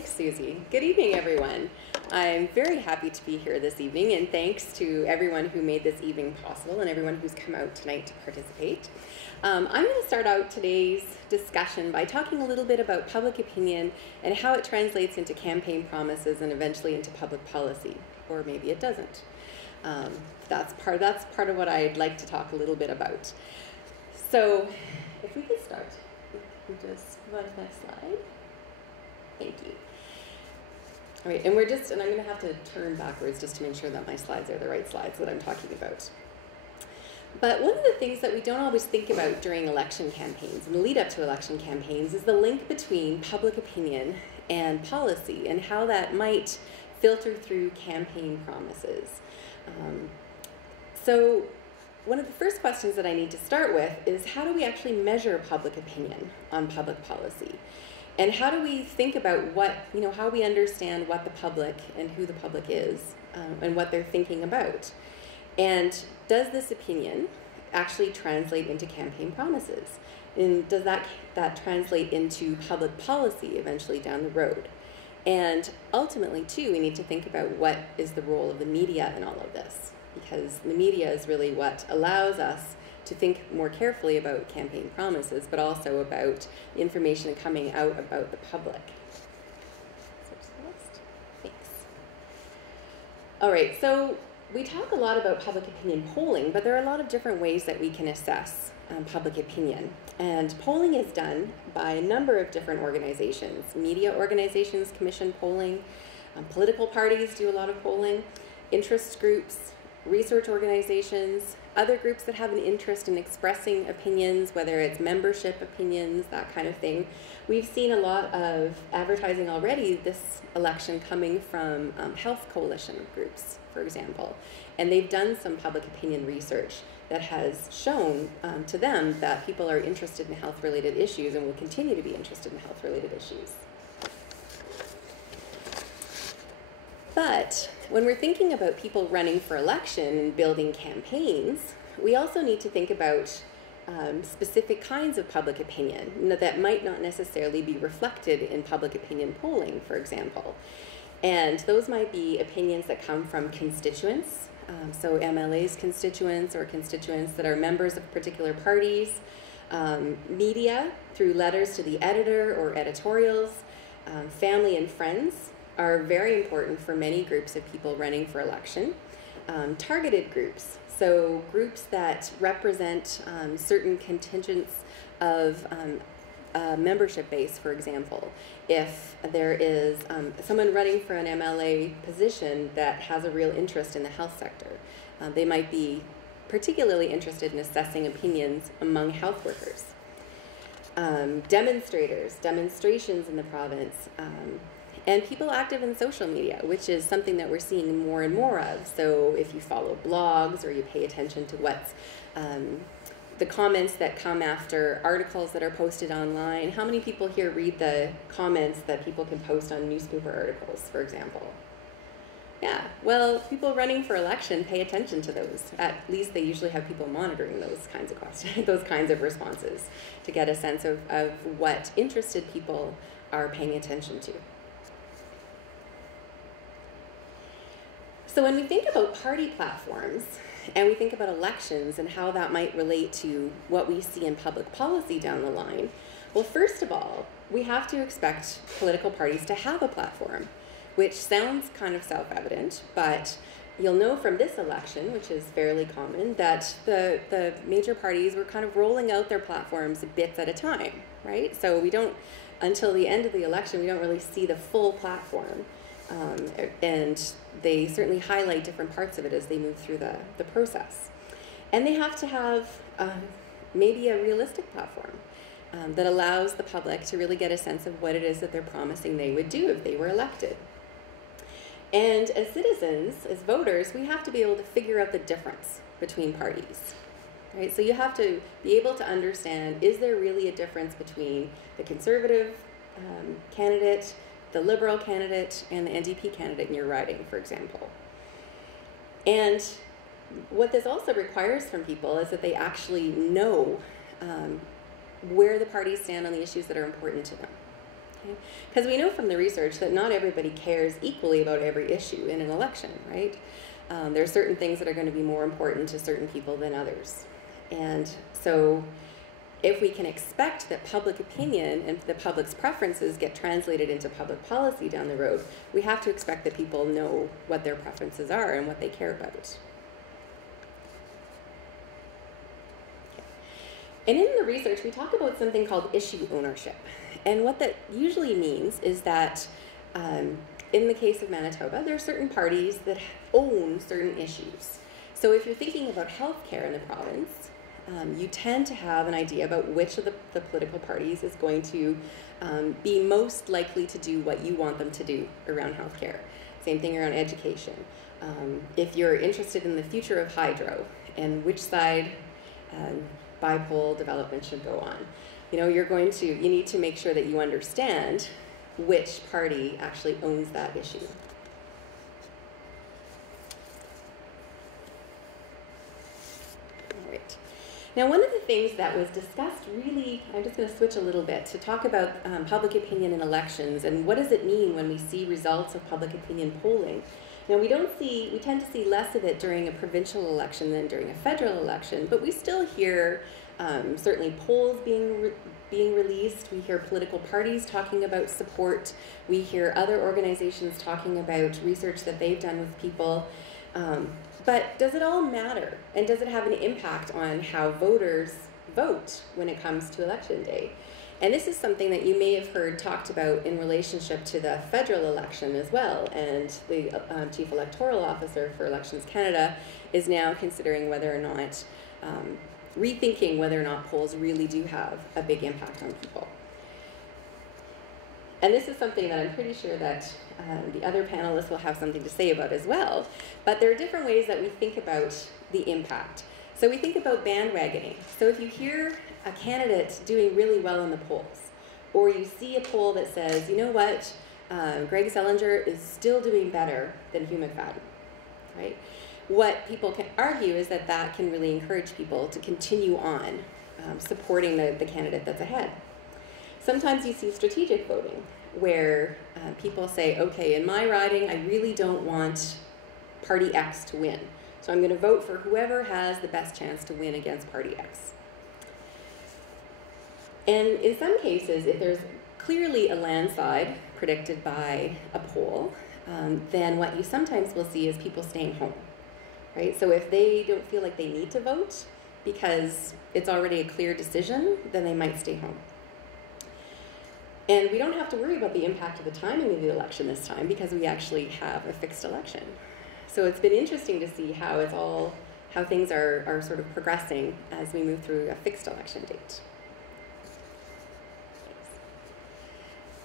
Thanks, Susie. Good evening, everyone. I'm very happy to be here this evening, and thanks to everyone who made this evening possible and everyone who's come out tonight to participate. I'm going to start out today's discussion by talking a little bit about public opinion and how it translates into campaign promises and eventually into public policy, or maybe it doesn't. That's part of what I'd like to talk a little bit about. So, if we could start, we just move on to the next slide. Thank you. All right, and I'm going to have to turn backwards just to make sure that my slides are the right slides that I'm talking about. But one of the things that we don't always think about during election campaigns and the lead up to election campaigns is the link between public opinion and policy and how that might filter through campaign promises. So one of the first questions that I need to start with is, how do we actually measure public opinion on public policy? And how do we think about how we understand what the public and who the public is and what they're thinking about? And does this opinion actually translate into campaign promises? And does that translate into public policy eventually down the road? And ultimately, too, we need to think about what is the role of the media in all of this, because the media is really what allows us to think more carefully about campaign promises, but also about information coming out about the public. Thanks. All right, so we talk a lot about public opinion polling, but there are a lot of different ways that we can assess public opinion. And polling is done by a number of different organizations. Media organizations commission polling, political parties do a lot of polling, interest groups, research organizations, other groups that have an interest in expressing opinions, whether it's membership opinions, that kind of thing. We've seen a lot of advertising already this election coming from health coalition groups, for example. And they've done some public opinion research that has shown to them that people are interested in health-related issues and will continue to be interested in health-related issues. But when we're thinking about people running for election and building campaigns, we also need to think about specific kinds of public opinion that might not necessarily be reflected in public opinion polling, for example. And those might be opinions that come from constituents, so MLA's constituents or constituents that are members of particular parties, media through letters to the editor or editorials, family and friends are very important for many groups of people running for election. Targeted groups, so groups that represent certain contingents of a membership base, for example. If there is someone running for an MLA position that has a real interest in the health sector, they might be particularly interested in assessing opinions among health workers. Demonstrations in the province, and people active in social media, which is something that we're seeing more and more of. So if you follow blogs or you pay attention to what's the comments that come after articles that are posted online, how many people here read the comments that people can post on newspaper articles, for example? Yeah, well, people running for election pay attention to those. At least they usually have people monitoring those kinds of questions, those kinds of responses, to get a sense of what interested people are paying attention to. So when we think about party platforms and we think about elections and how that might relate to what we see in public policy down the line, well, first of all, we have to expect political parties to have a platform, which sounds kind of self-evident, but you'll know from this election, which is fairly common, that the major parties were kind of rolling out their platforms bits at a time, right? So we don't, until the end of the election, we don't really see the full platform. And they certainly highlight different parts of it as they move through the process. And they have to have maybe a realistic platform that allows the public to really get a sense of what it is that they're promising they would do if they were elected. And as citizens, as voters, we have to be able to figure out the difference between parties. Right? So you have to be able to understand, is there really a difference between the Conservative candidate, the Liberal candidate, and the NDP candidate in your riding, for example. And what this also requires from people is that they actually know where the parties stand on the issues that are important to them. Because we know from the research that not everybody cares equally about every issue in an election, right? There are certain things that are going to be more important to certain people than others. And so if we can expect that public opinion and the public's preferences get translated into public policy down the road, we have to expect that people know what their preferences are and what they care about. And in the research, we talk about something called issue ownership. And what that usually means is that in the case of Manitoba, there are certain parties that own certain issues. So if you're thinking about healthcare in the province, you tend to have an idea about which of the political parties is going to be most likely to do what you want them to do around healthcare. Same thing around education. If you're interested in the future of hydro and which side bipole development should go on, you need to make sure that you understand which party actually owns that issue. All right. Now, one of the things that was discussed really, I'm just going to switch a little bit to talk about public opinion in elections and what does it mean when we see results of public opinion polling. Now, we tend to see less of it during a provincial election than during a federal election, but we still hear certainly polls being released. We hear political parties talking about support. We hear other organizations talking about research that they've done with people. But does it all matter? And does it have an impact on how voters vote when it comes to election day? And this is something that you may have heard talked about in relationship to the federal election as well. And the Chief Electoral Officer for Elections Canada is now considering whether or not, rethinking whether or not polls really do have a big impact on people. And this is something that I'm pretty sure that the other panelists will have something to say about as well. But there are different ways that we think about the impact. So we think about bandwagoning. So if you hear a candidate doing really well in the polls, or you see a poll that says, you know what, Greg Selinger is still doing better than Hugh McFadden, right? What people can argue is that that can really encourage people to continue on supporting the candidate that's ahead. Sometimes you see strategic voting, where people say, okay, in my riding, I really don't want party X to win. So I'm going to vote for whoever has the best chance to win against party X. And in some cases, if there's clearly a landslide predicted by a poll, then what you sometimes will see is people staying home, right? So if they don't feel like they need to vote because it's already a clear decision, then they might stay home. And we don't have to worry about the impact of the timing of the election this time because we actually have a fixed election. So it's been interesting to see how things are sort of progressing as we move through a fixed election date.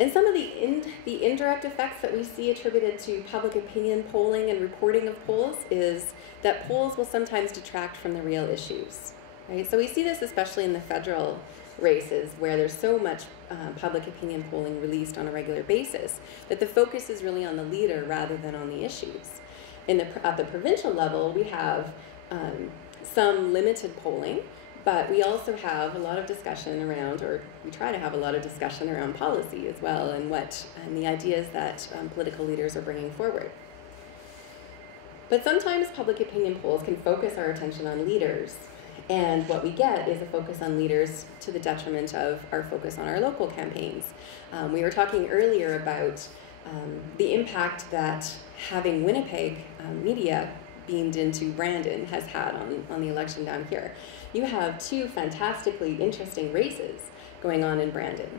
And some of the indirect effects that we see attributed to public opinion polling and reporting of polls is that polls will sometimes detract from the real issues, right? So we see this especially in the federal races where there's so much public opinion polling released on a regular basis that the focus is really on the leader rather than on the issues. At the provincial level, we have some limited polling, but we also have a lot of discussion around, or we try to have a lot of discussion around policy as well and the ideas that political leaders are bringing forward. But sometimes public opinion polls can focus our attention on leaders, and what we get is a focus on leaders to the detriment of our focus on our local campaigns. We were talking earlier about the impact that having Winnipeg media beamed into Brandon has had on the election down here. You have two fantastically interesting races going on in Brandon,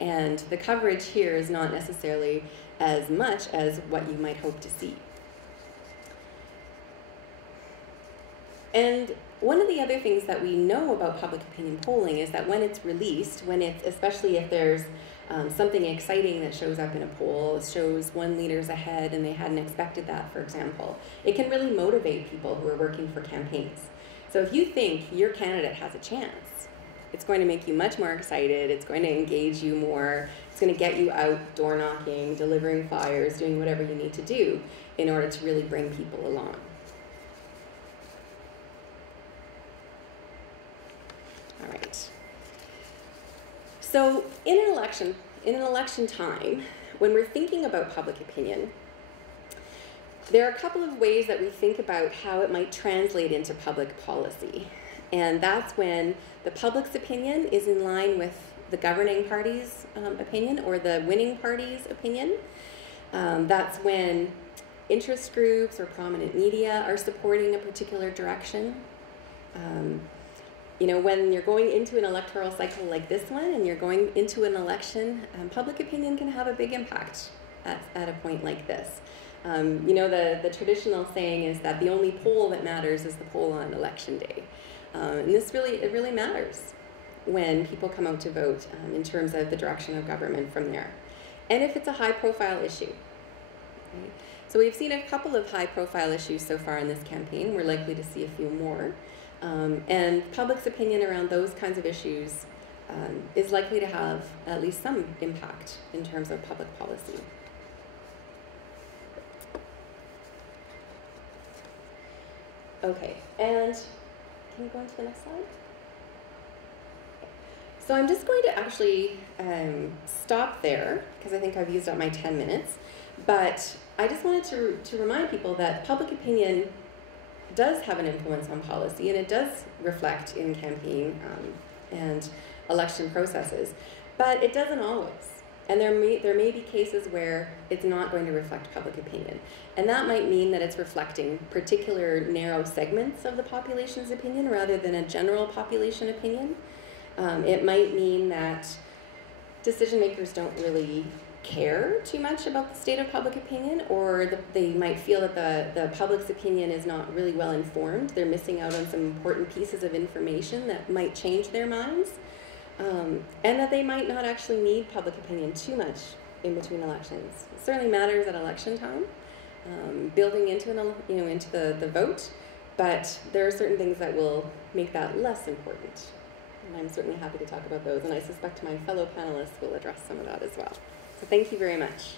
and the coverage here is not necessarily as much as what you might hope to see. And one of the other things that we know about public opinion polling is that when it's released, especially if there's something exciting that shows up in a poll, shows one leader's ahead and they hadn't expected that, for example, it can really motivate people who are working for campaigns. So if you think your candidate has a chance, it's going to make you much more excited, it's going to engage you more, it's going to get you out door knocking, delivering flyers, doing whatever you need to do in order to really bring people along. All right. So in an election, in an election time, when we're thinking about public opinion, there are a couple of ways that we think about how it might translate into public policy. And that's when the public's opinion is in line with the governing party's opinion or the winning party's opinion. That's when interest groups or prominent media are supporting a particular direction. You know, when you're going into an electoral cycle like this one and you're going into an election, public opinion can have a big impact at a point like this. You know, the traditional saying is that the only poll that matters is the poll on election day. And it really matters when people come out to vote in terms of the direction of government from there. And if it's a high-profile issue. Right? So we've seen a couple of high-profile issues so far in this campaign. We're likely to see a few more. And public's opinion around those kinds of issues is likely to have at least some impact in terms of public policy. Okay, and can you go on to the next slide? So I'm just going to actually stop there because I think I've used up my 10 minutes. But I just wanted to remind people that public opinion does have an influence on policy, and it does reflect in campaign and election processes, but it doesn't always. And there may be cases where it's not going to reflect public opinion. And that might mean that it's reflecting particular narrow segments of the population's opinion rather than a general population opinion. It might mean that decision makers don't really care too much about the state of public opinion, or they might feel that the public's opinion is not really well informed. They're missing out on some important pieces of information that might change their minds. And that they might not actually need public opinion too much in between elections. It certainly matters at election time, building into the vote, but there are certain things that will make that less important. And I'm certainly happy to talk about those, and I suspect my fellow panelists will address some of that as well. So thank you very much.